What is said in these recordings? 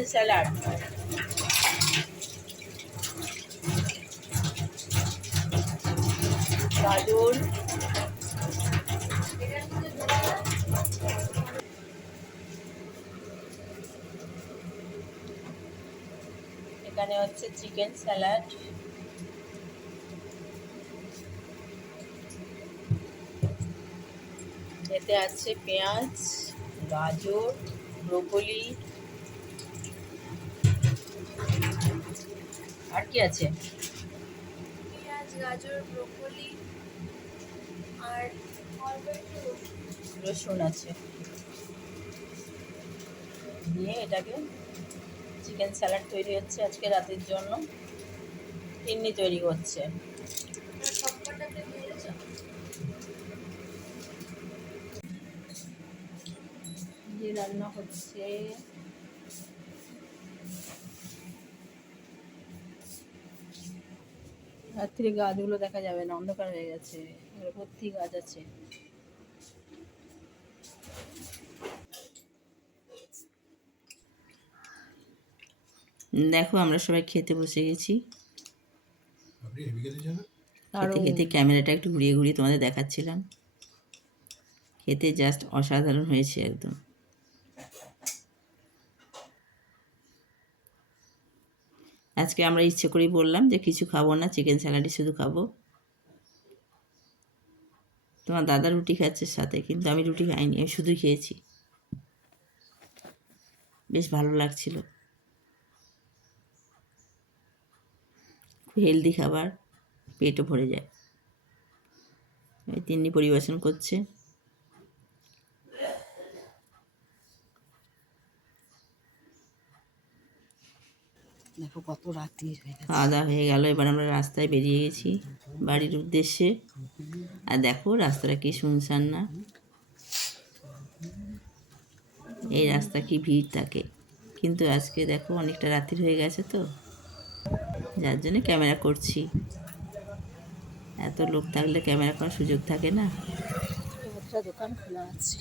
Chicken salad গাজর এখানে হচ্ছে চিকেন স্যালাড এতে আছে পেঁয়াজ গাজর ব্রোকলি। আর কি আছে? পেঁয়াজ গাজর ব্রোকলি আর রসুন। আছে। দিয়ে এটাকে চিকেন স্যালাড তৈরি হচ্ছে আজকে রাতের জন্য। তিন্নি তৈরি করছে। আর দিয়ে রান্না হচ্ছে। রাত্রে গাছগুলো দেখা যাবে না অন্ধকার হয়ে গেছে। ভর্তি গাছ আছে। দেখো আমরা সবাই খেতে বসে গেছি। খেতে খেতে ক্যামেরাটা একটু ঘুরিয়ে ঘুরিয়ে তোমাদের দেখাচ্ছিলাম। খেতে জাস্ট অসাধারণ হয়েছে একদম। আজকে আমরা ইচ্ছে করেই বললাম যে কিছু খাব না চিকেন স্যালাডই শুধু খাব। তোমার দাদা রুটি খাচ্ছে সাথে, কিন্তু আমি রুটি খাইনি, আমি শুধুই খেয়েছি। বেশ ভালো লাগছিল। হেলদি খাবার, পেটও ভরে যায়। তিন্নি পরিবেশন করছে। দেখো কত রাত্রি হয়ে গেছে। খাওয়া দাওয়া হয়ে গেল এবার আমরা রাস্তায় বেরিয়ে গেছি বাড়ির উদ্দেশ্যে। আর দেখো রাস্তাটা কি শুনশান না। এই রাস্তা কি ভিড় থাকে কিন্তু আজকে দেখো অনেকটা রাত্রি হয়ে গেছে তো। যার জন্য ক্যামেরা করছি। এত লোক থাকলে ক্যামেরা করার সুযোগ থাকে না। দোকান খোলা আছে।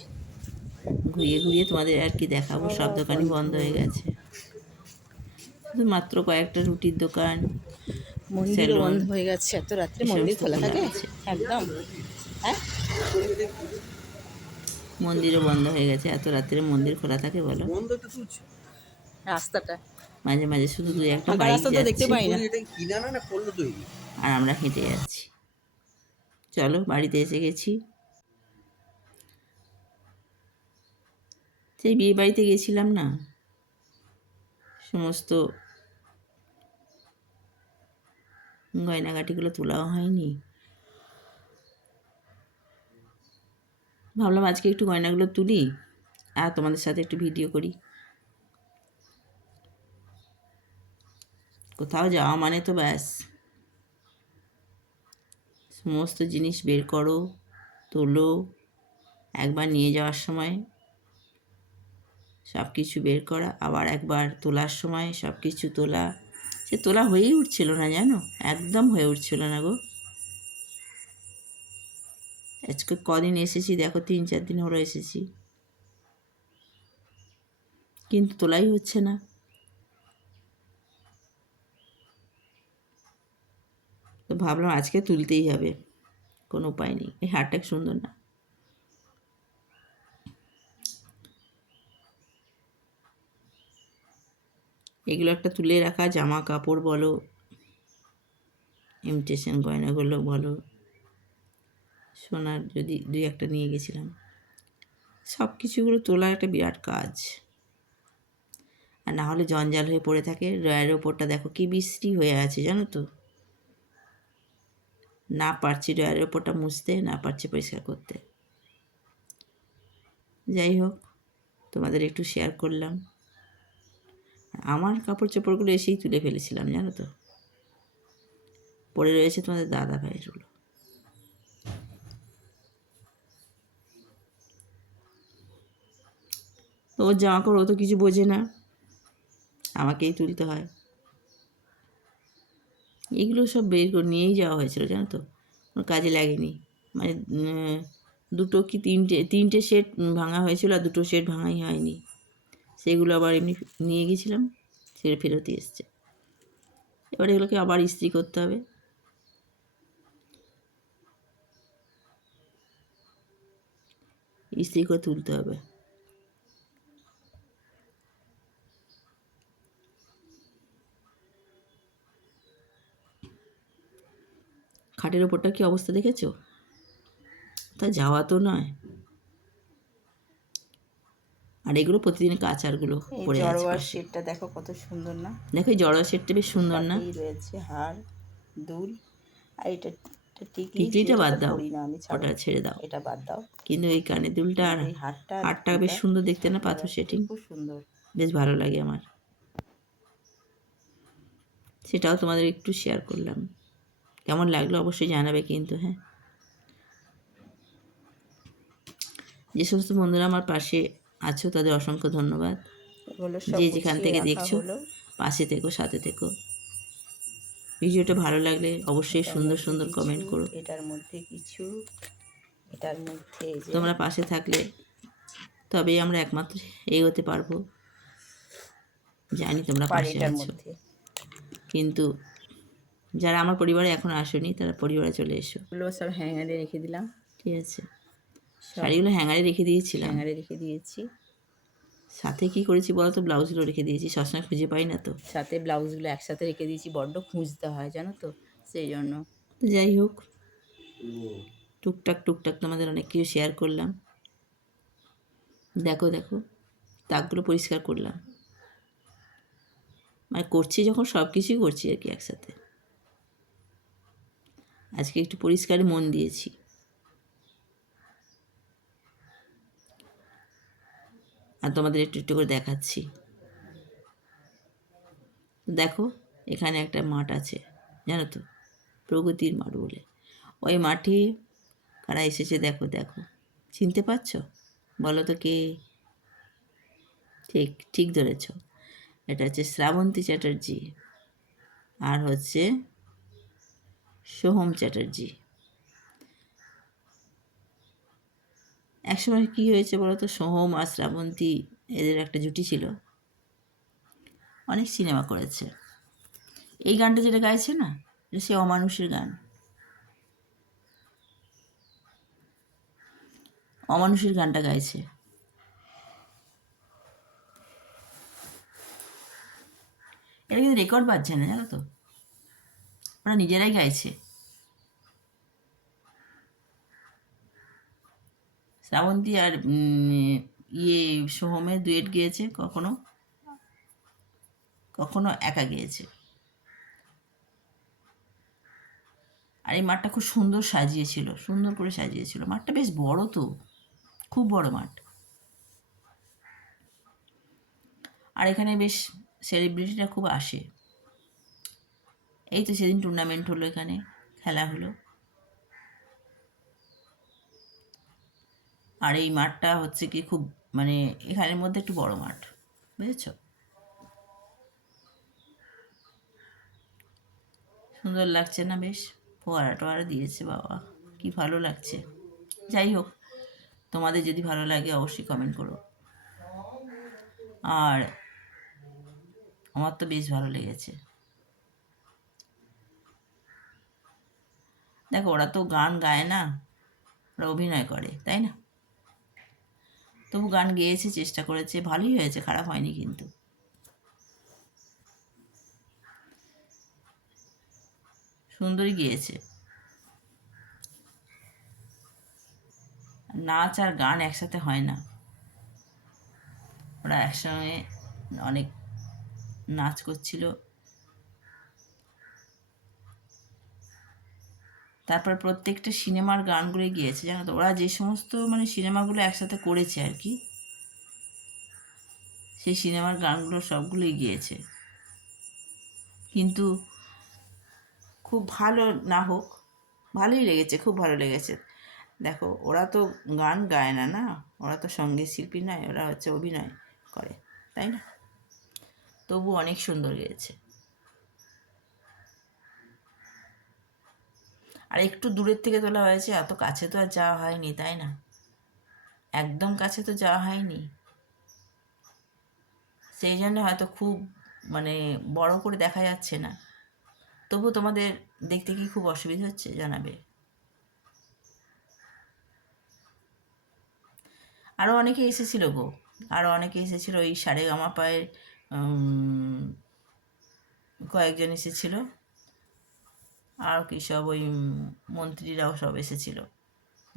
ঘুরিয়ে ঘুরিয়ে তোমাদের আর কি দেখাবো। সব দোকানই বন্ধ হয়ে গেছে। মাত্র কয়েকটা রুটির দোকান Salon। বন্ধ হয়ে গেছে এত রাত্রে মন্দির খোলা থাকে? একদম। হ্যাঁ? মন্দিরও বন্ধ হয়ে গেছে এত রাত্রে মন্দির খোলা থাকে বলো? রাস্তাটা। মাঝে মাঝে শুধু দু একটা বাইক রাস্তা দেখতে পাই না। এটা কিনা না না করল তৈরি? আর আমরা হেঁটে যাচ্ছি। চলো বাড়িতে এসে গেছি। সেই বিয়ে বাড়িতে গেছিলাম না? সমস্ত গয়নাগাটিগুলো তোলাও হয়নি। ভাবলাম আজকে একটু গয়নাগুলো তুলি আর তোমাদের সাথে একটু ভিডিও করি। কোথাও যাওয়া মানে তো ব্যাস। সমস্ত জিনিস বের করো, তোলো, একবার নিয়ে যাওয়ার সময় সব কিছু বের করা, আবার একবার তোলার সময় সব কিছু তোলা। সে তোলা হয়েই উঠছিল না জানো? একদম হয়ে উঠছিল না গো। আজকে কদিন এসেছি দেখো, তিন চার দিন হলো এসেছি। কিন্তু তোলাই হচ্ছে না। তো ভাবলাম আজকে তুলতেই হবে। কোনো উপায় নেই। এই হারটা সুন্দর না। এগুলো একটা তুলে রাখা জামা কাপড় বলো ইমিটেশন গয়নাগুলো বলো, সোনার যদি দুই একটা নিয়ে গেছিলাম। সব কিছুগুলো তোলার একটা বিরাট কাজ। আর না হলে জঞ্জাল হয়ে পড়ে থাকে। ড্রয়ারের ওপরটা দেখো কি বৃষ্টি হয়ে আছে, জানো তো? না পারছি ড্রয়ারের ওপরটা মুছতে, না পারছি পরিষ্কার করতে। যাই হোক, তোমাদের একটু শেয়ার করলাম। আমার কাপড় চোপড়গুলো এসেই তুলে ফেলেছিলাম, জানো তো। পড়ে রয়েছে তোমাদের দাদা ভাইয়েরগুলো। তো ওর জামা কাপড় ও তো কিছু বোঝে না। আমাকেই তুলতে হয়। এগুলো সব বের করে নিয়েই যাওয়া হয়েছিল, জানো তো। কোনো কাজে লাগেনি। মানে দুটো কি তিনটে তিনটে সেট ভাঙা হয়েছিল আর দুটো সেট ভাঙাই হয়নি। সেগুলো আবার এমনি নিয়ে গেছিলাম, সেগুলো ফেরত এসছে। এবার এগুলোকে আবার ইস্ত্রি করতে হবে। ইস্ত্রি করে তুলতে হবে। খাটের ওপরটা কি অবস্থা দেখেছ? তা যাওয়া তো নয়। আর এগুলো প্রতিদিন কাচারগুলো পড়ে আছে। জড়োয়ার। শেডটা দেখো কত সুন্দর না? দেখো এই জড়া সেটটা বেশ সুন্দর না? রয়েছে হার দুল। আর এটা টিকলিটা বাদ দাও। পরি। ওটা ছেড়ে দাও। এটা বাদ দাও। কিন্তু এই কানের দুলটা আর হারটা আর হারটা বেশ সুন্দর দেখতে না পাথর সেটিং খুব সুন্দর। বেশ ভালো লাগে আমার। সেটাও তোমাদের একটু শেয়ার করলাম। কেমন লাগল অবশ্যই জানাবে কিন্তু হ্যাঁ। যে সমস্ত বন্ধুরা আমার পাশে আছো তাদের অসংখ্য ধন্যবাদ। যে যেখান থেকে দেখছ পাশে থেকো সাথে থেকো। ভিডিওটা ভালো লাগলে অবশ্যই সুন্দর সুন্দর কমেন্ট করো। এটার মধ্যে কিছু এটার মধ্যে তোমরা পাশে থাকলে তবেই আমরা একমাত্র এগোতে পারব। জানি তোমরা পাশে আছো। কিন্তু যারা আমার পরিবারে এখন আসেনি তারা পরিবারে চলে এসো। সব হ্যাঙ্গারে রেখে দিলাম। ঠিক আছে। শাড়িগুলো হ্যাঙ্গারে রেখে দিয়েছিলাম। হ্যাঙ্গারে রেখে দিয়েছি। সাথে কি করেছি বলো তো ব্লাউজগুলো রেখে দিয়েছি সবসময় খুঁজে পাই না তো। সাথে ব্লাউজগুলো একসাথে রেখে দিয়েছি বড্ড খুঁজতে হয় জানো তো? সেই জন্য। তো যাই হোক টুকটাক টুকটাক তোমাদের অনেক কিছু শেয়ার করলাম। দেখো দেখো তাকগুলো পরিষ্কার করলাম। মানে করছি যখন সব কিছুই করছি আর কি একসাথে। আজকে একটু পরিষ্কারে মন দিয়েছি। আর তোমাদের একটু একটু করে দেখাচ্ছি। দেখো, এখানে একটা মাঠ আছে, জানো তো? প্রগতির মাঠ বলে। ওই মাঠে কারা এসেছে দেখো দেখো। চিনতে পারছ? বলো তো কে? ঠিক ঠিক ধরেছ। এটা হচ্ছে শ্রাবন্তী চ্যাটার্জি। আর হচ্ছে সোহম চ্যাটার্জি। একসময় কী হয়েছে বলো তো সোহম আর শ্রাবন্তী এদের একটা জুটি ছিল। অনেক সিনেমা করেছে। এই গানটা যেটা গাইছে না? এটা সে অমানুষের গান। অমানুষের গানটা গাইছে। এটা কিন্তু রেকর্ড বাজছে না, জানো তো? ওরা নিজেরাই গাইছে। শ্রাবন্তী আর ইয়ে সোহমের দুয়েট গিয়েছে কখনো? কখনো একা গিয়েছে। আর এই মাঠটা খুব সুন্দর সাজিয়েছিল, সুন্দর করে সাজিয়েছিল। মাঠটা বেশ বড় তো, খুব বড় মাঠ। আর এখানে বেশ সেলিব্রিটিরা খুব আসে। এই তো সেদিন টুর্নামেন্ট হলো এখানে, খেলা হলো। আর এই মাঠটা হচ্ছে কি খুব মানে এখানের মধ্যে একটু বড় মাঠ, বুঝেছ? সুন্দর লাগছে না বেশ? ফোয়ারা টোয়ারা দিয়েছে বাবা, কি ভালো লাগছে। যাই হোক, তোমাদের যদি ভালো লাগে অবশ্যই কমেন্ট করো। আর আমার তো বেশ ভালো লেগেছে। দেখো ওরা তো গান গায় না, ওরা অভিনয় করে, তাই না? তবু গান গেয়েছে, চেষ্টা করেছে, ভালোই হয়েছে, খারাপ হয়নি কিন্তু। সুন্দরই গিয়েছে। নাচ আর গান একসাথে হয় না। ওরা একসঙ্গে অনেক নাচ করছিল। তারপর প্রত্যেকটা সিনেমার গানগুলো গিয়েছে, জানো তো? ওরা যে সমস্ত মানে সিনেমাগুলো একসাথে করেছে আর কি, সেই সিনেমার গানগুলো সবগুলোই গিয়েছে। কিন্তু খুব ভালো না হোক, ভালোই লেগেছে, খুব ভালো লেগেছে। দেখো, ওরা তো গান গায় না না? ওরা তো সংগীত শিল্পী নয়, ওরা হচ্ছে অভিনয় করে, তাই না? তবু অনেক সুন্দর গেয়েছে। আর একটু দূরের থেকে তোলা হয়েছে, এত কাছে তো আর যাওয়া হয়নি, তাই না? একদম কাছে তো যাওয়া হয়নি। সেই জন্য হয়তো খুব মানে বড় করে দেখা যাচ্ছে না। তবু তোমাদের দেখতে কি খুব অসুবিধা হচ্ছে জানাবে। আরও অনেকে এসেছিল গো আরও অনেকে এসেছিল ওই সাড়ে গামা পায়ের কয়েকজন এসেছিল। আর কি সব ওই মন্ত্রীরাও সব এসেছিল,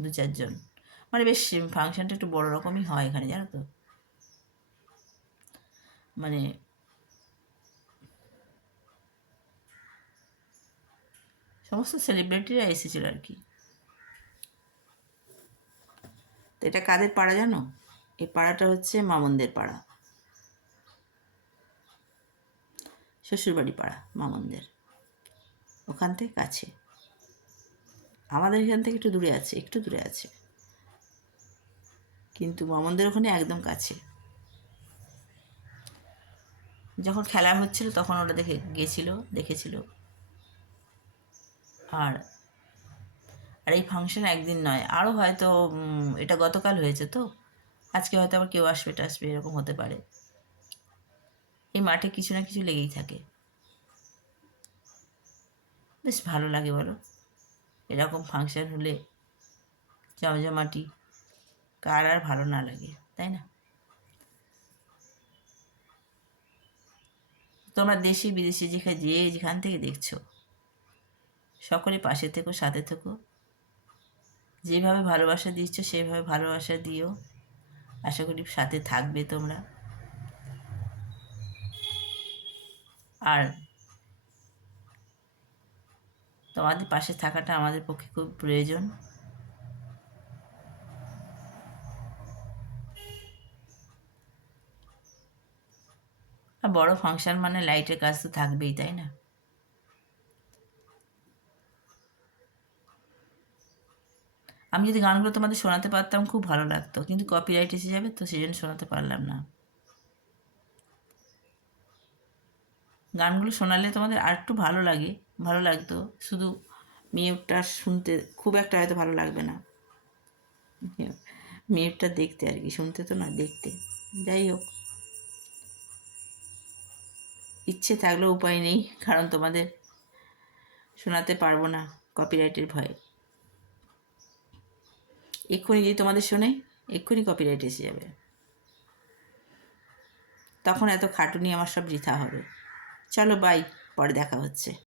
দু চারজন। মানে বেশ ফাংশনটা একটু বড় রকমই হয় এখানে, জানো তো? মানে সমস্ত সেলিব্রিটিরা এসেছিল আর কি। তো এটা কাদের পাড়া জানো? এই পাড়াটা হচ্ছে মামনদের পাড়া। শ্বশুরবাড়ি পাড়া, মামনদের। ওখান থেকে কাছে। আমাদের এখান থেকে একটু দূরে আছে, একটু দূরে আছে। কিন্তু মামনদের ওখানে একদম কাছে। যখন খেলা হচ্ছিল তখন ওরা দেখে গেছিল, দেখেছিল। আর আর এই ফাংশন একদিন নয় আরও হয়তো এটা গতকাল হয়েছে তো। আজকে হয়তো আবার কেউ আসবে, টাসবে, এরকম হতে পারে। এই মাঠে কিছু না কিছু লেগেই থাকে। বেশ ভালো লাগে বলো। এরকম ফাংশন হলে জমজমাটি কার আর ভালো না লাগে, তাই না? তোমরা দেশি বিদেশি যেখানে যে যেখান থেকে দেখছ, সকলে পাশে থেকো, সাথে থেকো। যেভাবে ভালোবাসা দিচ্ছ, সেভাবে ভালোবাসা দিও। আশা করি সাথে থাকবে তোমরা। আর তোমাদের পাশে থাকাটা আমাদের পক্ষে খুব প্রয়োজন। আর বড় ফাংশন মানে লাইটের কাজ তো থাকবেই, তাই না? আমি যদি গানগুলো তোমাদের শোনাতে পারতাম, খুব ভালো লাগতো। কিন্তু কপিরাইট এসে যাবে, তো সেই জন্য শোনাতে পারলাম না। গানগুলো শোনালে তোমাদের আর একটু ভালো লাগে। ভালো লাগতো। শুধু মিউটটা শুনতে খুব একটা হয়তো ভালো লাগবে না। মিউটটা দেখতে আর কি, শুনতে তো না, দেখতে। যাই হোক। ইচ্ছে থাকলেও উপায় নেই, কারণ তোমাদের শোনাতে পারব না কপিরাইটের ভয়ে। এক্ষুনি যদি তোমাদের শোনে, এক্ষুনি কপিরাইট এসে যাবে। তখন এত খাটুনি আমার সব বৃথা হবে। চলো বাই পরে দেখা হচ্ছে।